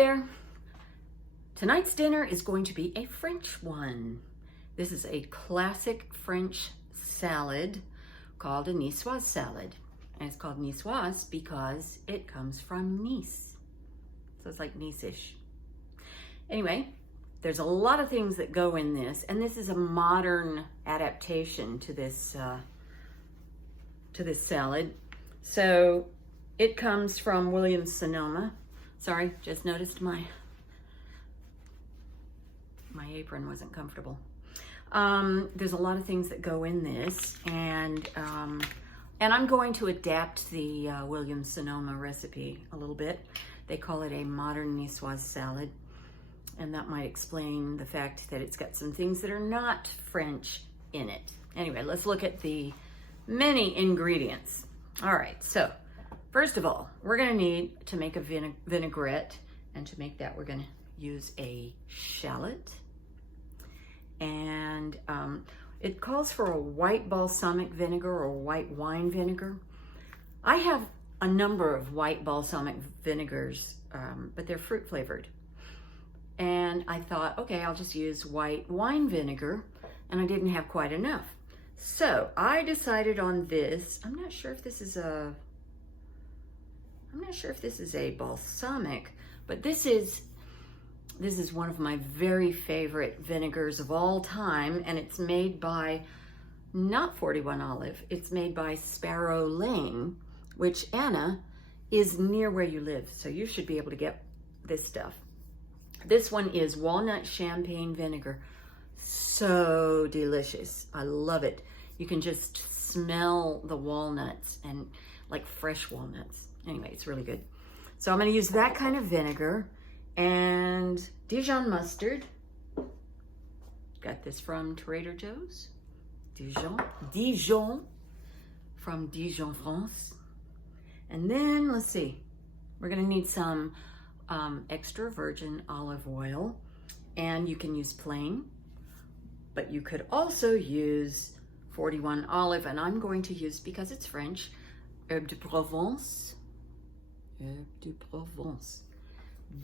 there. Tonight's dinner is going to be a French one. This is a classic French salad called a Niçoise salad. And it's called Niçoise because it comes from Nice. So it's like Nice-ish. Anyway, there's a lot of things that go in this, and this is a modern adaptation to this salad. So it comes from Williams-Sonoma. Sorry, just noticed my apron wasn't comfortable. There's a lot of things that go in this, and I'm going to adapt the Williams-Sonoma recipe a little bit. They call it a modern Niçoise salad, and that might explain the fact that it's got some things that are not French in it. Anyway, let's look at the many ingredients. All right, so first of all, we're gonna need to make a vinaigrette, and to make that, we're gonna use a shallot. And it calls for a white balsamic vinegar or white wine vinegar. I have a number of white balsamic vinegars, but they're fruit flavored. And I thought, okay, I'll just use white wine vinegar, and I didn't have quite enough. So I decided on this. I'm not sure if this is a balsamic, but this is one of my very favorite vinegars of all time, and it's made by, not 41 Olive, it's made by Sparrow Lane, which, Anna, is near where you live, so you should be able to get this stuff. This one is walnut champagne vinegar. So delicious. I love it. You can just smell the walnuts, and like fresh walnuts. Anyway, it's really good. So I'm going to use that kind of vinegar. And Dijon mustard. Got this from Trader Joe's. Dijon from Dijon, France. And then, let's see, we're gonna need some extra virgin olive oil, and you can use plain, but you could also use 41 Olive, and I'm going to use, because it's French, Herbe de Provence. Herbe de Provence.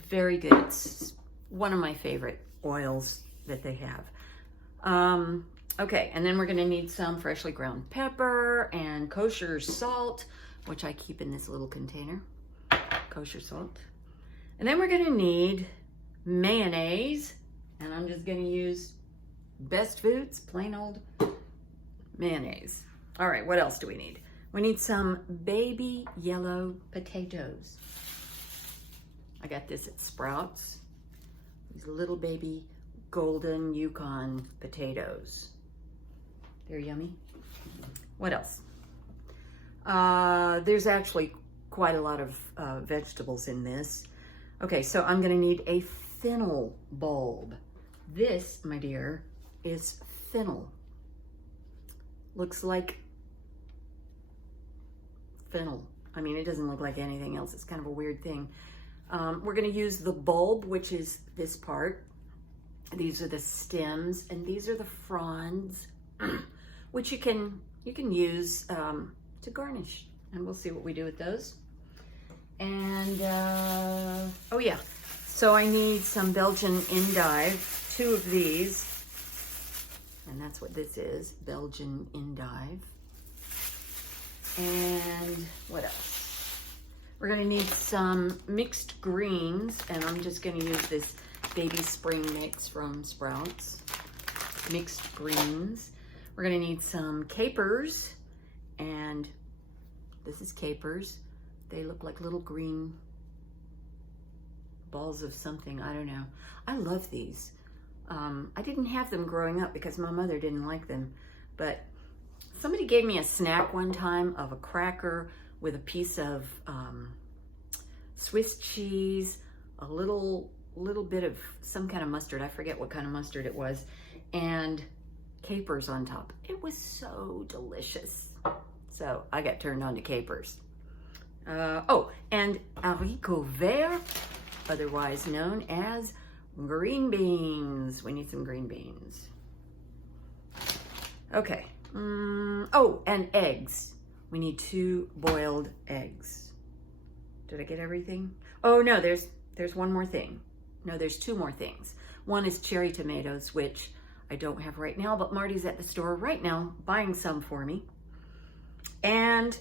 Very good. It's one of my favorite oils that they have. Okay, and then we're gonna need some freshly ground pepper and kosher salt, which I keep in this little container, kosher salt. And then we're gonna need mayonnaise, and I'm just gonna use Best Foods, plain old mayonnaise. All right, what else do we need? We need some baby yellow potatoes. I got this at Sprouts. These little baby golden Yukon potatoes. They're yummy. What else? There's actually quite a lot of vegetables in this. Okay, so I'm gonna need a fennel bulb. This, my dear, is fennel. Looks like fennel. I mean, it doesn't look like anything else. It's kind of a weird thing. We're gonna use the bulb, which is this part. These are the stems, and these are the fronds, which you can use to garnish. And we'll see what we do with those. And, oh yeah, so I need some Belgian endive, 2 of these. And that's what this is, Belgian endive. And what else? We're gonna need some mixed greens, and I'm just gonna use this baby spring mix from Sprouts. Mixed greens. We're gonna need some capers, and this is capers. They look like little green balls of something, I don't know. I love these. I didn't have them growing up because my mother didn't like them, but somebody gave me a snack one time of a cracker with a piece of Swiss cheese, a little bit of some kind of mustard. I forget what kind of mustard it was, and capers on top. It was so delicious. So I got turned on to capers. Oh, and haricots verts, otherwise known as green beans. We need some green beans. Okay. Oh, and eggs. We need 2 boiled eggs. Did I get everything? Oh no, there's there's one more thing. No, there's two more things. One is cherry tomatoes, which I don't have right now, but Marty's at the store right now buying some for me. And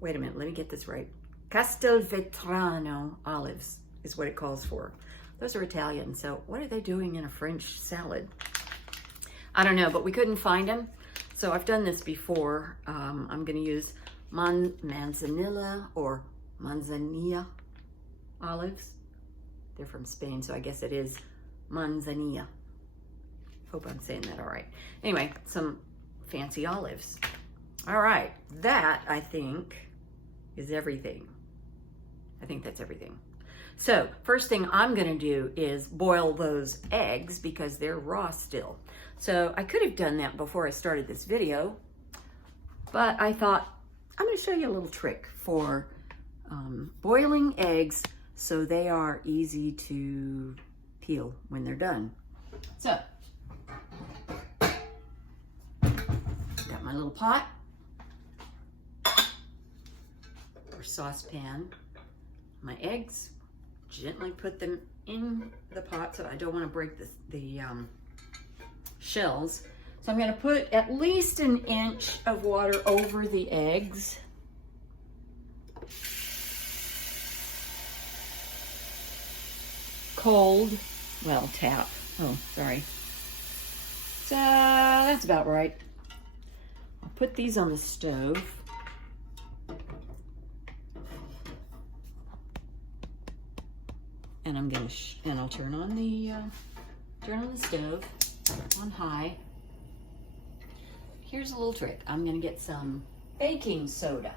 wait a minute, let me get this right. Castelvetrano olives is what it calls for. Those are Italian, so what are they doing in a French salad? I don't know, but we couldn't find them. So I've done this before. I'm gonna use Manzanilla or Manzanilla olives. They're from Spain, so I guess it is Manzanilla. Hope I'm saying that all right. Anyway, some fancy olives. All right, that I think is everything. I think that's everything. So first thing I'm gonna do is boil those eggs because they're raw still. So I could have done that before I started this video, but I thought I'm gonna show you a little trick for boiling eggs so they are easy to peel when they're done. So, got my little pot or saucepan, my eggs, gently put them in the pot so I don't want to break the shells. So I'm going to put at least an inch of water over the eggs. Cold, well, tap. Oh, sorry. So that's about right. I'll put these on the stove. And I'm gonna and I'll turn on the stove on high. Here's a little trick. I'm gonna get some baking soda.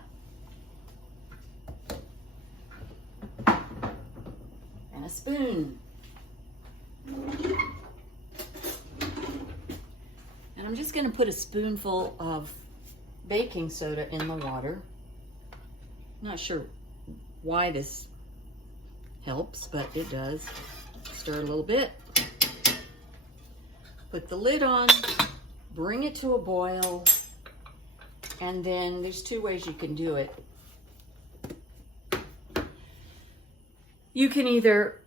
And a spoon. And I'm just gonna put a spoonful of baking soda in the water. Not sure why this helps, but it does. Stir a little bit. Put the lid on, bring it to a boil, and then there's two ways you can do it. You can either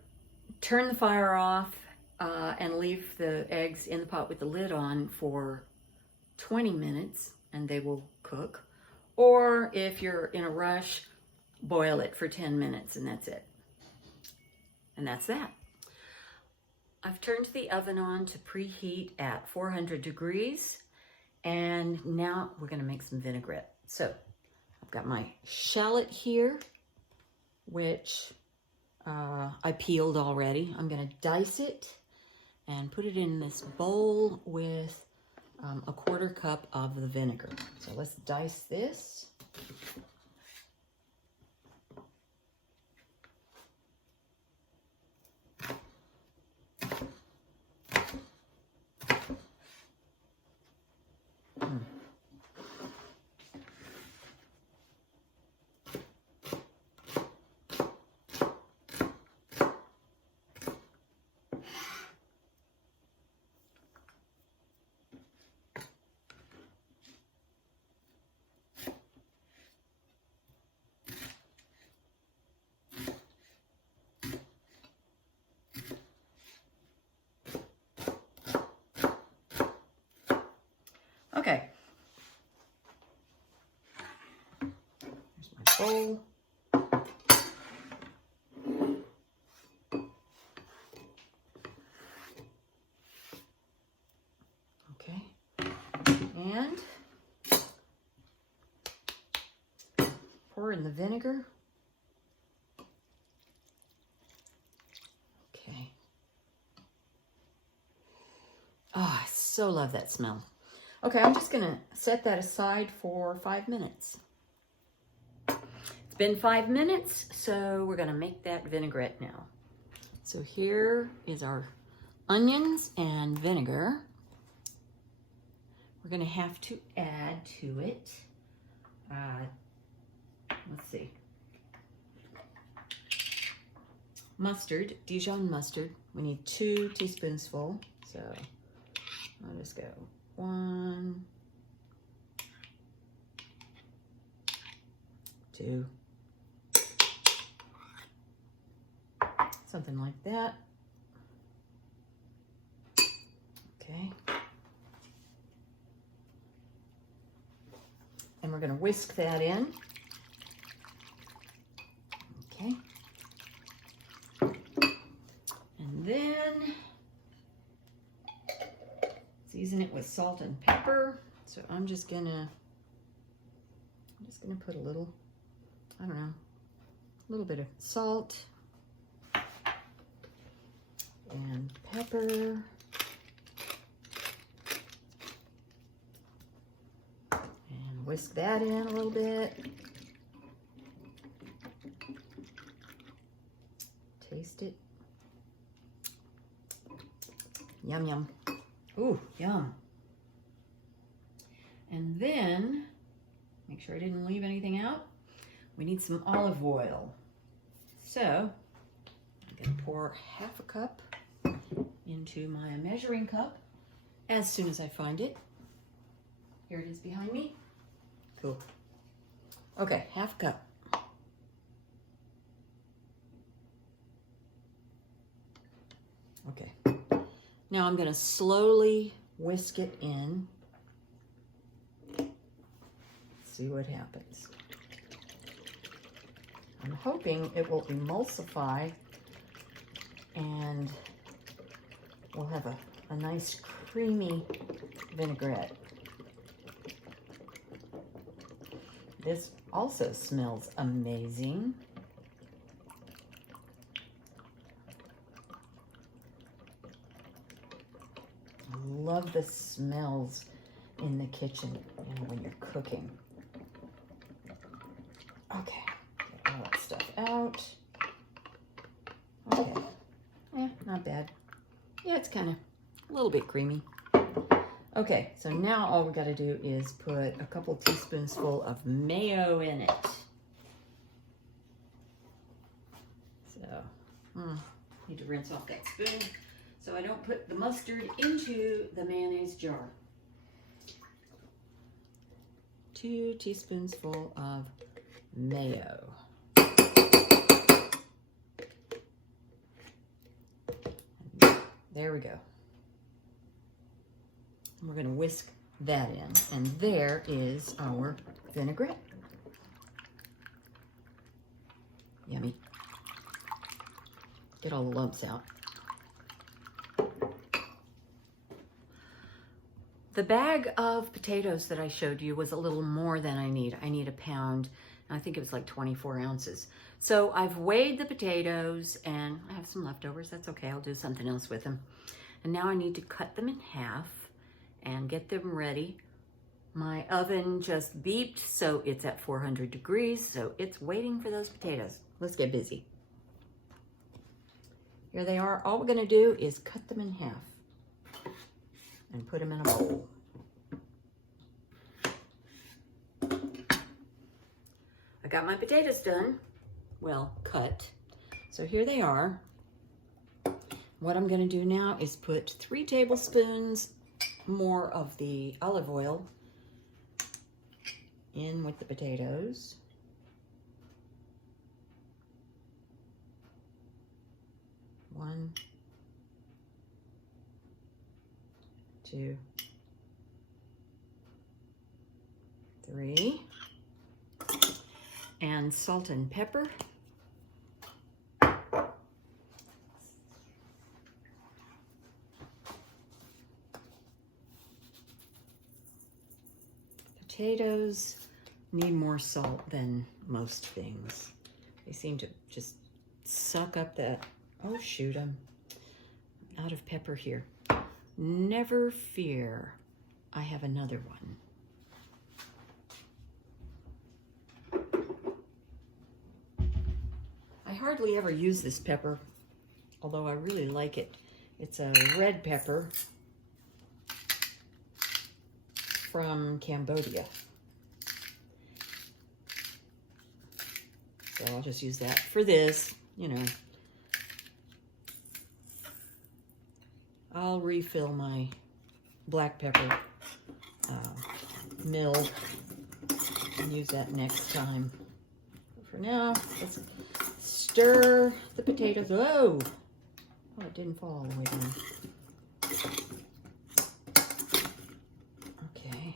turn the fire off and leave the eggs in the pot with the lid on for 20 minutes and they will cook. Or if you're in a rush, boil it for 10 minutes and that's it. And that's that. I've turned the oven on to preheat at 400 degrees. And now we're gonna make some vinaigrette. So I've got my shallot here, which I peeled already. I'm gonna dice it and put it in this bowl with a 1/4 cup of the vinegar. So let's dice this. Okay. Here's my bowl. Okay. And pour in the vinegar. Okay. Oh, I so love that smell. Okay, I'm just gonna set that aside for 5 minutes. It's been 5 minutes, so we're gonna make that vinaigrette now. So here is our onions and vinegar. We're gonna have to add to it, let's see, mustard, Dijon mustard. We need 2 teaspoonsful, so I'll just go 1, 2, something like that. Okay. And we're going to whisk that in. Okay. And then season it with salt and pepper. So I'm just gonna put a little, I don't know, a little bit of salt and pepper. And whisk that in a little bit. Taste it. Yum, yum. Ooh, yum. And then, make sure I didn't leave anything out. We need some olive oil. So, I'm gonna pour half a cup into my measuring cup as soon as I find it. Here it is behind me. Cool. Okay, half a cup. Okay. Now I'm gonna slowly whisk it in. See what happens. I'm hoping it will emulsify and we'll have a nice creamy vinaigrette. This also smells amazing. I love the smells in the kitchen, you know, when you're cooking. Okay, get all that stuff out. Okay, not bad. Yeah, it's kind of a little bit creamy. Okay, so now all we got to do is put a couple teaspoonsful of mayo in it. So, need to rinse off that spoon so I don't put the mustard into the mayonnaise jar. 2 teaspoonsful of mayo. There we go. We're going to whisk that in, and there is our vinaigrette. Yummy. Get all the lumps out. The bag of potatoes that I showed you was a little more than I need. I need a pound, and I think it was like 24 ounces. So I've weighed the potatoes, and I have some leftovers. That's okay. I'll do something else with them. And now I need to cut them in half and get them ready. My oven just beeped, so it's at 400 degrees, so it's waiting for those potatoes. Let's get busy. Here they are. All we're gonna do is cut them in half and put them in a bowl. I got my potatoes done, well, cut. So here they are. What I'm gonna do now is put 3 tablespoons more of the olive oil in with the potatoes. One, 2, 3, and salt and pepper. Potatoes need more salt than most things. They seem to just suck up that, oh shoot, I'm out of pepper here. Never fear, I have another one. I hardly ever use this pepper, although I really like it. It's a red pepper from Cambodia. So I'll just use that for this, you know. I'll refill my black pepper mill and use that next time. But for now, let's stir the potatoes. Oh, it didn't fall all the way down. Okay.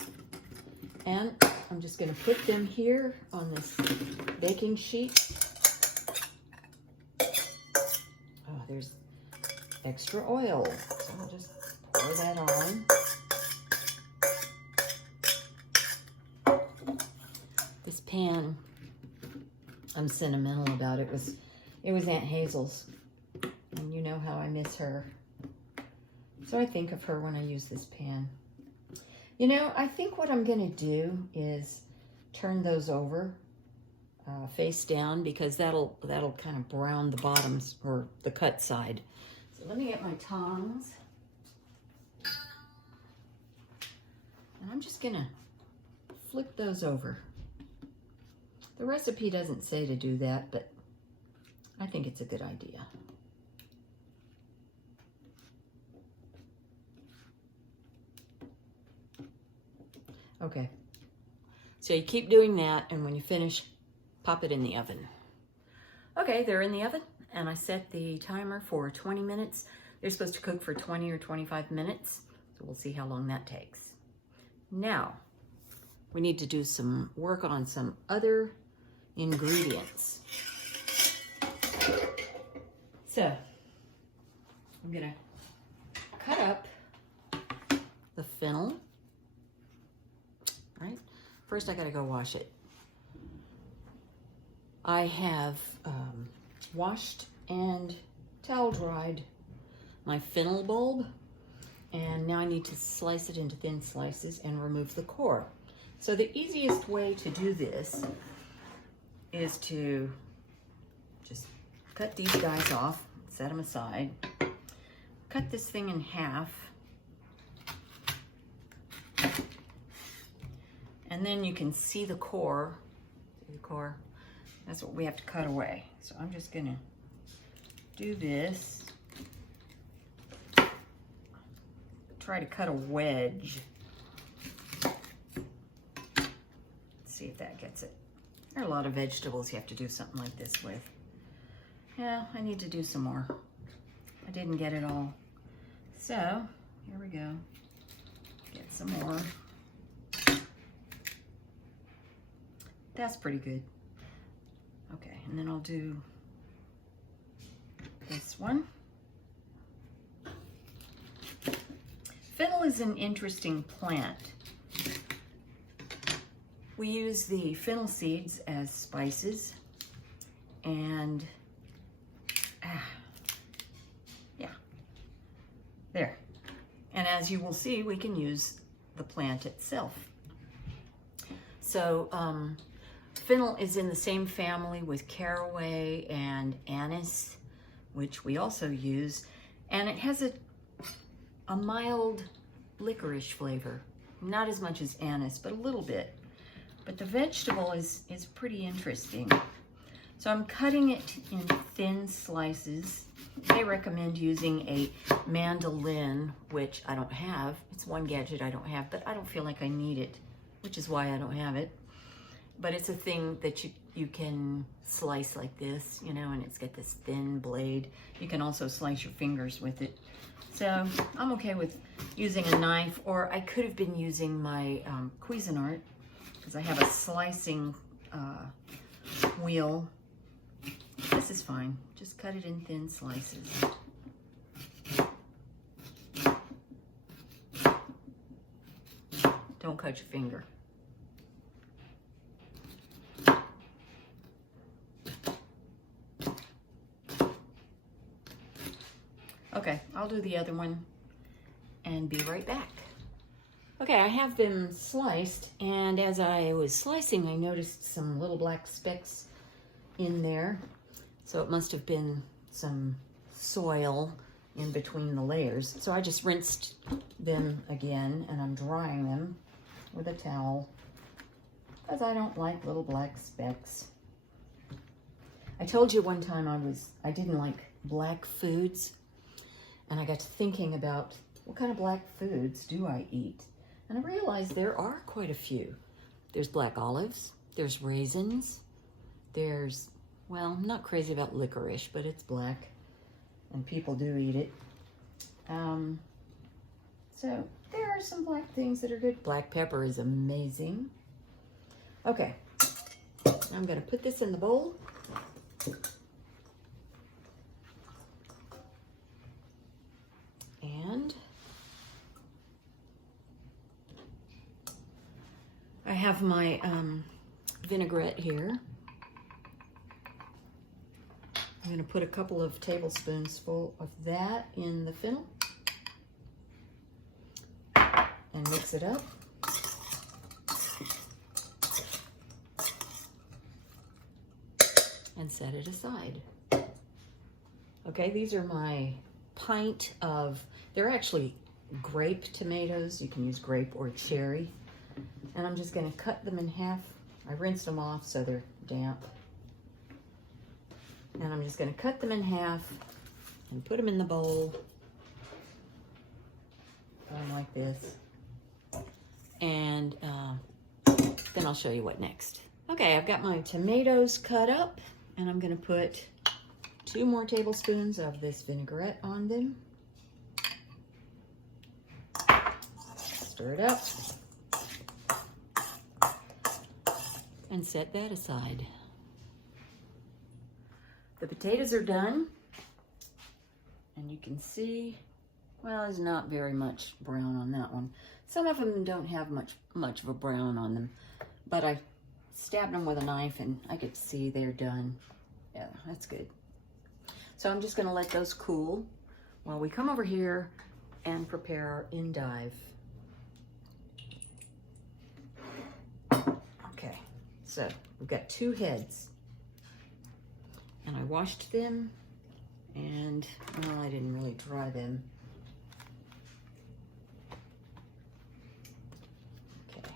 And I'm just going to put them here on this baking sheet. Oh, there's extra oil. So I'll just pour that on. This pan, I'm sentimental about. It was Aunt Hazel's, and you know how I miss her. So I think of her when I use this pan. You know, I think what I'm gonna do is turn those over face down, because that'll kind of brown the bottoms or the cut side. So let me get my tongs, and I'm just gonna flip those over. The recipe doesn't say to do that, but I think it's a good idea. Okay, so you keep doing that, and when you finish, pop it in the oven. Okay, they're in the oven, and I set the timer for 20 minutes. They're supposed to cook for 20 or 25 minutes, so we'll see how long that takes. Now, we need to do some work on some other ingredients. So, I'm gonna cut up the fennel. Right? First I gotta go wash it. I have washed and towel dried my fennel bulb, and now I need to slice it into thin slices and remove the core. So the easiest way to do this is to just cut these guys off, set them aside, cut this thing in half, and then you can see the core. See the core? That's what we have to cut away. So I'm just gonna do this. Try to cut a wedge. Let's see if that gets it. There are a lot of vegetables you have to do something like this with. Yeah, I need to do some more. I didn't get it all. So, here we go. Get some more. That's pretty good. Okay, and then I'll do this one. Fennel is an interesting plant. We use the fennel seeds as spices, and yeah, there. And as you will see, we can use the plant itself. So fennel is in the same family with caraway and anise, which we also use, and it has a mild licorice flavor. Not as much as anise, but a little bit. But the vegetable is pretty interesting. So I'm cutting it in thin slices. They recommend using a mandolin, which I don't have. It's one gadget I don't have, but I don't feel like I need it, which is why I don't have it. But it's a thing that you can slice like this, you know, and it's got this thin blade. You can also slice your fingers with it. So I'm okay with using a knife, or I could have been using my Cuisinart, because I have a slicing wheel. This is fine. Just cut it in thin slices. Don't cut your finger. Okay, I'll do the other one and be right back. Okay, I have them sliced, and as I was slicing, I noticed some little black specks in there. So it must have been some soil in between the layers. So I just rinsed them again, and I'm drying them with a towel, because I don't like little black specks. I told you one time I didn't like black foods, and I got to thinking about what kind of black foods do I eat? And I realized there are quite a few. There's black olives, there's raisins, there's well, I'm not crazy about licorice, but it's black and people do eat it. So there are some black things that are good. Black pepper is amazing. Okay, I'm gonna put this in the bowl. And I have my vinaigrette here. I'm going to put a couple of tablespoons full of that in the fennel and mix it up. And set it aside. Okay, these are my pint of, they're actually grape tomatoes. You can use grape or cherry. And I'm just going to cut them in half. I rinsed them off so they're damp. And I'm just going to cut them in half and put them in the bowl. Like this. And then I'll show you what next. Okay, I've got my tomatoes cut up, and I'm going to put 2 more tablespoons of this vinaigrette on them. Stir it up. And set that aside. The potatoes are done, and you can see, well, there's not very much brown on that one. Some of them don't have much of a brown on them, but I stabbed them with a knife and I could see they're done. Yeah, that's good. So I'm just going to let those cool while we come over here and prepare our endive. Okay, so we've got 2 heads. And I washed them, and, well, I didn't really dry them. Okay.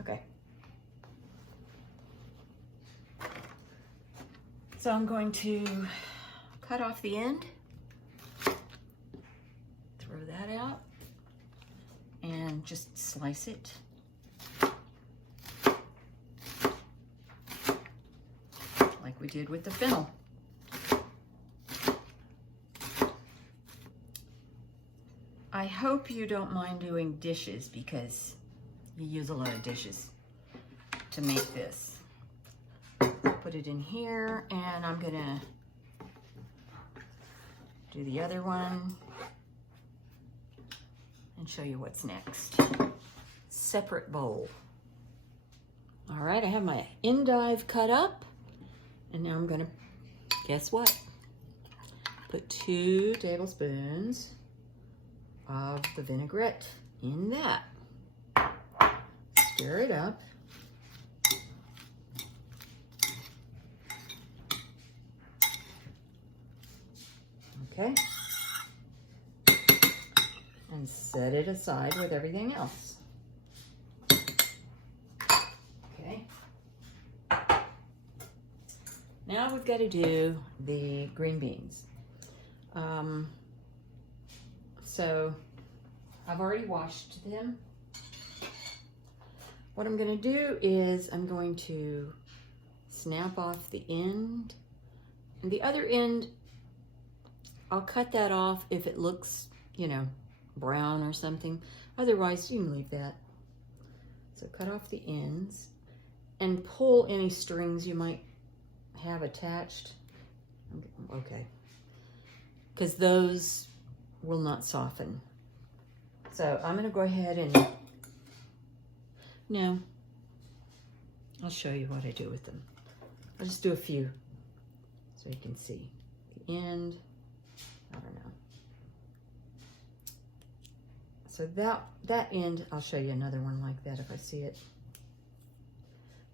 Okay. So I'm going to cut off the end, throw that out, and just slice it. Like we did with the fennel. I hope you don't mind doing dishes because you use a lot of dishes to make this. Put it in here, and I'm gonna do the other one and show you what's next. Separate bowl. All right, I have my endive cut up. And now I'm gonna, guess what? Put 2 tablespoons of the vinaigrette in that. Stir it up. Okay. And set it aside with everything else. Okay. Now we've got to do the green beans. So I've already washed them. What I'm going to do is I'm going to snap off the end. And the other end, I'll cut that off if it looks, you know, brown or something. Otherwise, you can leave that. So cut off the ends and pull any strings you might have attached. Okay, because those will not soften. So I'm going to go ahead and, no, I'll show you what I do with them. I'll just do a few so you can see the end. I don't know. So that end, I'll show you another one like that if I see it.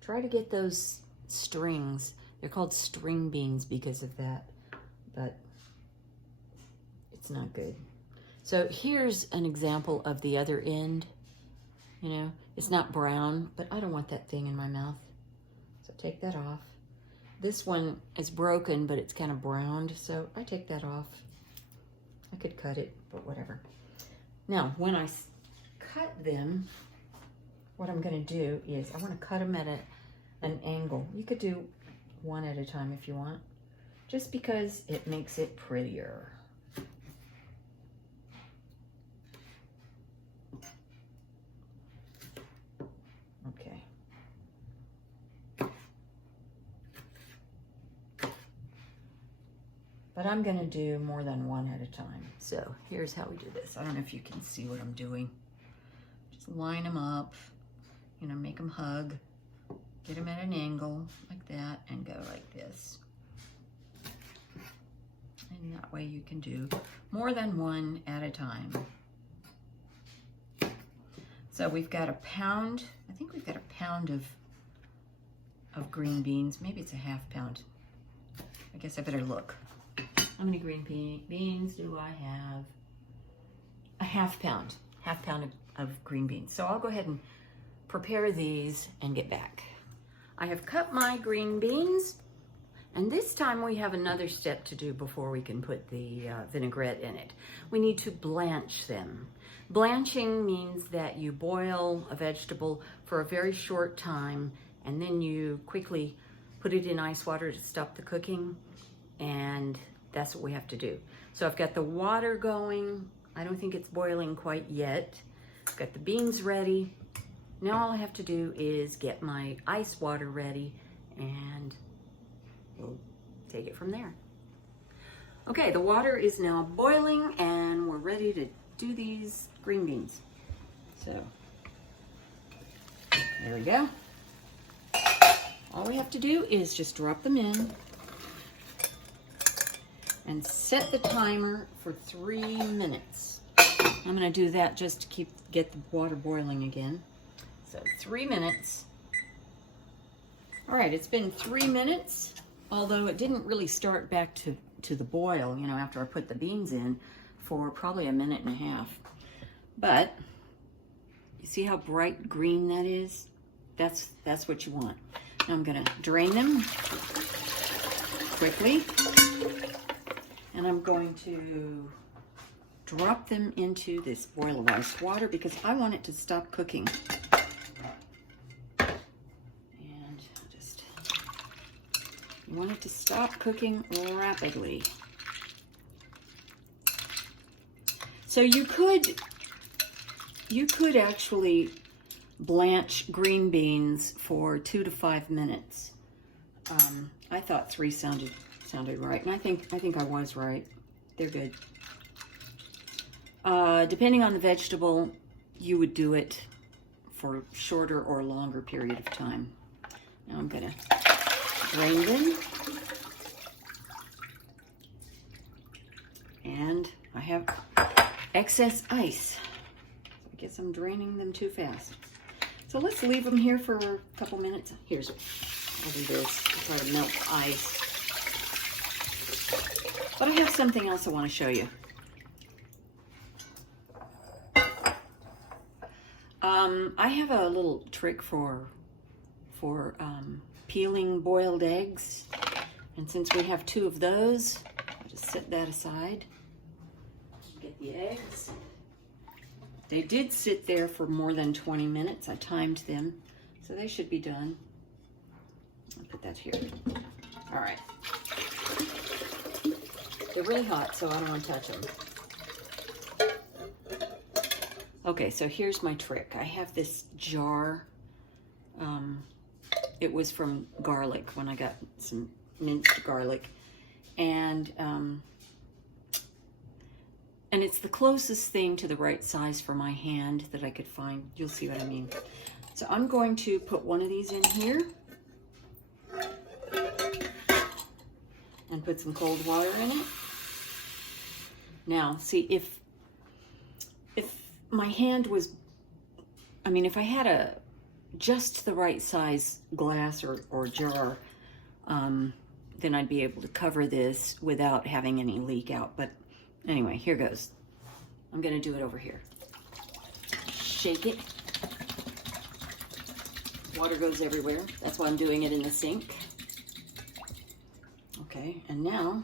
Try to get those strings. They're called string beans because of that, but it's not good. So here's an example of the other end. You know, it's not brown, but I don't want that thing in my mouth. So take that off. This one is broken, but it's kind of browned, so I take that off. I could cut it, but whatever. Now, when I cut them, what I'm going to do is I want to cut them at an angle. You could do one at a time if you want, just because it makes it prettier. Okay. But I'm going to do more than one at a time. So here's how we do this. I don't know if you can see what I'm doing. Just line them up, you know, make them hug, get them at an angle like that, and go like this. And that way you can do more than one at a time. So we've got a pound, I think we've got a pound of green beans. Maybe it's a half pound. I guess I better look. How many green beans do I have? A half pound of green beans. So I'll go ahead and prepare these and get back. I have cut my green beans, and this time we have another step to do before we can put the vinaigrette in it. We need to blanch them. Blanching means that you boil a vegetable for a very short time, and then you quickly put it in ice water to stop the cooking, and that's what we have to do. So I've got the water going. I don't think it's boiling quite yet. I've got the beans ready. Now all I have to do is get my ice water ready, and we'll take it from there. Okay, the water is now boiling, and we're ready to do these green beans. So there we go. All we have to do is just drop them in and set the timer for 3 minutes. I'm gonna do that just to get the water boiling again. So 3 minutes. All right, it's been 3 minutes, although it didn't really start back to the boil, you know, after I put the beans in, for probably a minute and a half. But you see how bright green that is? That's what you want. Now I'm gonna drain them quickly, and I'm going to drop them into this boil of ice water because I want it to stop cooking. And just, you want it to stop cooking rapidly. So you could actually blanch green beans for 2 to 5 minutes. I thought 3 sounded right, and I think I was right. They're good. Depending on the vegetable, you would do it for shorter or longer period of time. Now I'm gonna drain them, and I have excess ice. I guess I'm draining them too fast. So let's leave them here for a couple minutes. Here's, I'll do this. I'll try to melt the ice. But I have something else I want to show you. I have a little trick for peeling boiled eggs. And since we have 2 of those, I'll just set that aside. Get the eggs. They did sit there for more than 20 minutes. I timed them, so they should be done. I'll put that here. All right. They're really hot, so I don't want to touch them. Okay, so here's my trick. I have this jar. It was from garlic, when I got some minced garlic. And it's the closest thing to the right size for my hand that I could find. You'll see what I mean. So I'm going to put one of these in here and put some cold water in it. Now, see, if my hand was, I mean, if I had just the right size glass or jar, then I'd be able to cover this without having any leak out. But anyway, here goes. I'm gonna do it over here. Shake it. Water goes everywhere. That's why I'm doing it in the sink. Okay, and now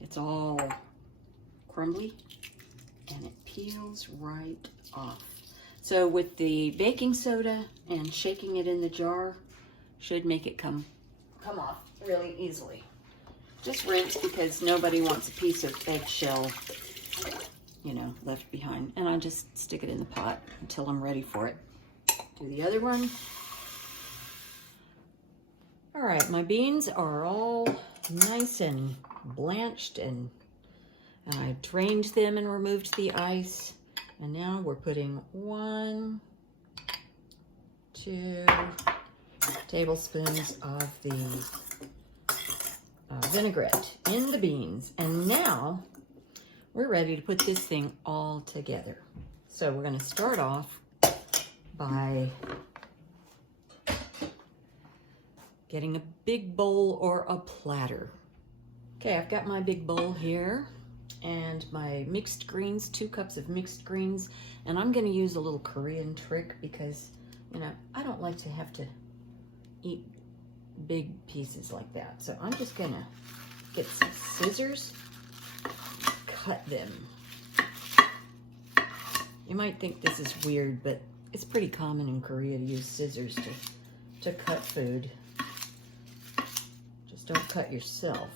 it's all crumbly and it peels right off. So with the baking soda and shaking it in the jar, should make it come off really easily. Just rinse because nobody wants a piece of eggshell, you know, left behind. And I just stick it in the pot until I'm ready for it. Do the other one. All right, my beans are all nice and blanched, and I drained them and removed the ice. And now we're putting 1, 2 tablespoons of the vinaigrette in the beans. And now we're ready to put this thing all together. So we're going to start off by getting a big bowl or a platter. Okay, I've got my big bowl here and my mixed greens, 2 cups of mixed greens. And I'm going to use a little Korean trick because, you know, I don't like to have to eat big pieces like that. So I'm just going to get some scissors, cut them. You might think this is weird, but it's pretty common in Korea to use scissors to cut food. Just don't cut yourself.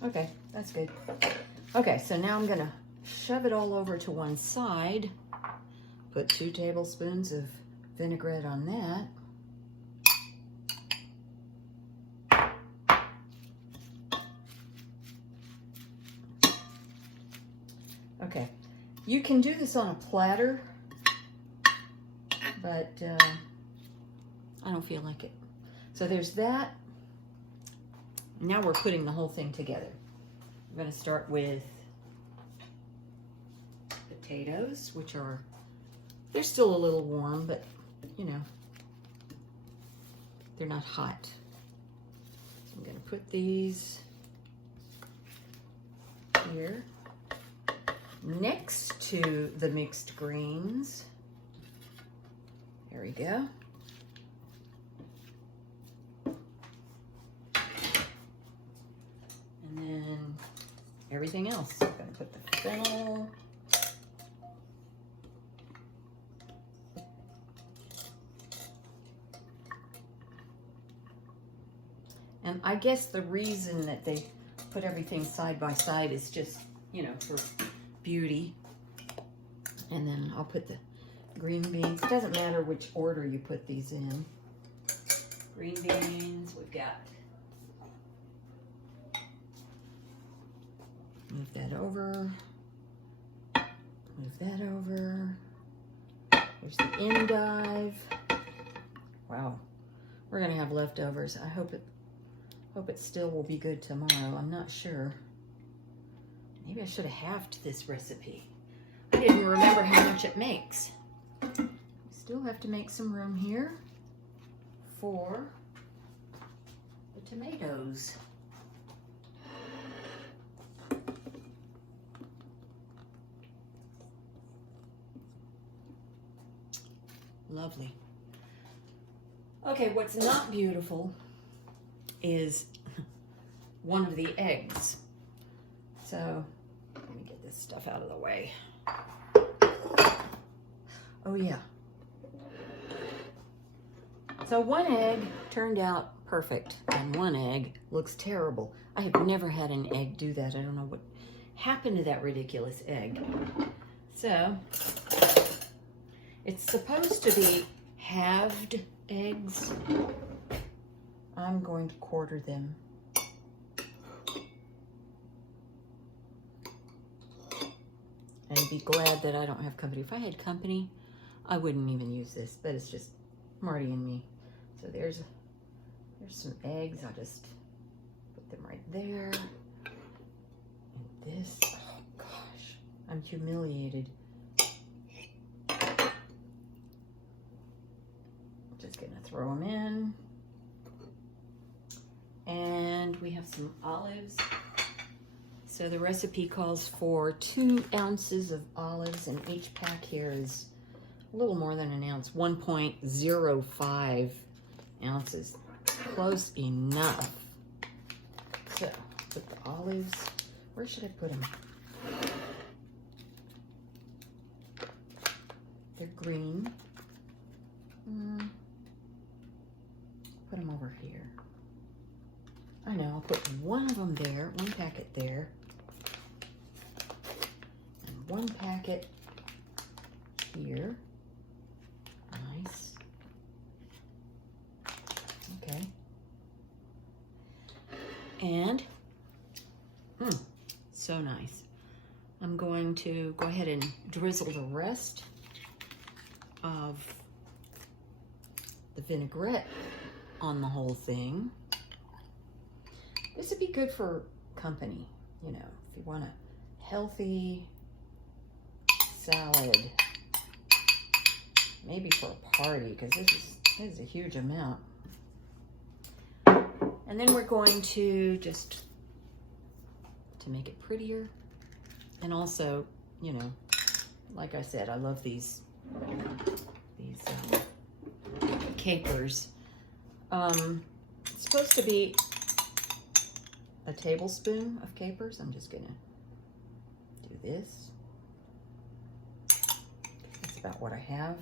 Okay, that's good. Okay, so now I'm gonna shove it all over to one side. Put 2 tablespoons of vinaigrette on that. Okay, you can do this on a platter, but I don't feel like it. So there's that. Now we're putting the whole thing together. I'm going to start with potatoes, which are, they're still a little warm, but you know, they're not hot. So I'm going to put these here next to the mixed greens. There we go. And then everything else. I'm going to put the fennel. And I guess the reason that they put everything side by side is just, you know, for beauty. And then I'll put the green beans. It doesn't matter which order you put these in. Green beans, we've got. Move that over. Move that over. There's the endive. Wow, we're gonna have leftovers. I hope it still will be good tomorrow. I'm not sure. Maybe I should have halved this recipe. I didn't remember how much it makes. Still have to make some room here for the tomatoes. Lovely. Okay, what's not beautiful is one of the eggs. So let me get this stuff out of the way. Oh yeah. So one egg turned out perfect and one egg looks terrible. I have never had an egg do that. I don't know what happened to that ridiculous egg. So it's supposed to be halved eggs. I'm going to quarter them. And be glad that I don't have company. If I had company, I wouldn't even use this, but it's just Marty and me. So there's some eggs. I'll just put them right there. And this, oh gosh, I'm humiliated. Just gonna throw them in. And we have some olives. So the recipe calls for 2 ounces of olives, and each pack here is a little more than an ounce, 1.05 ounces. Close enough. So put the olives. Where should I put them? They're green. Put them over here. I know, I'll put one of them there, one packet there, and one packet here. Nice. Okay. And, so nice. I'm going to go ahead and drizzle the rest of the vinaigrette on the whole thing. This would be good for company, you know, if you want a healthy salad, maybe for a party, because this is a huge amount. And then we're going to just, to make it prettier, and also, you know, like I said, I love these capers. It's supposed to be a tablespoon of capers. I'm just gonna do this. That's about what I have.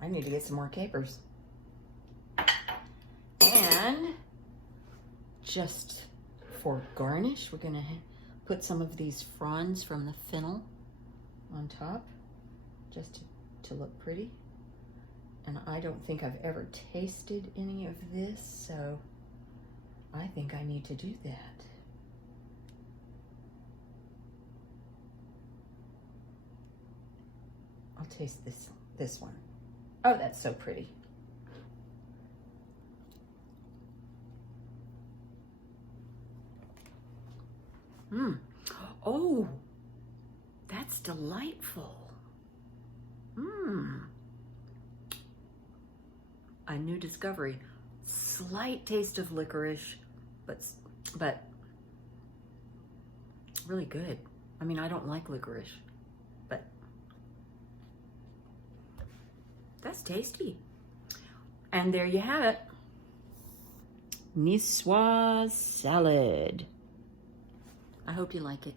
I need to get some more capers. And just for garnish, we're gonna put some of these fronds from the fennel on top, just to look pretty. And I don't think I've ever tasted any of this, so I think I need to do that. I'll taste this one. Oh, that's so pretty. Oh, that's delightful. A new discovery. Slight taste of licorice, but really good. I mean, I don't like licorice, but that's tasty. And there you have it. Niçoise salad. I hope you like it.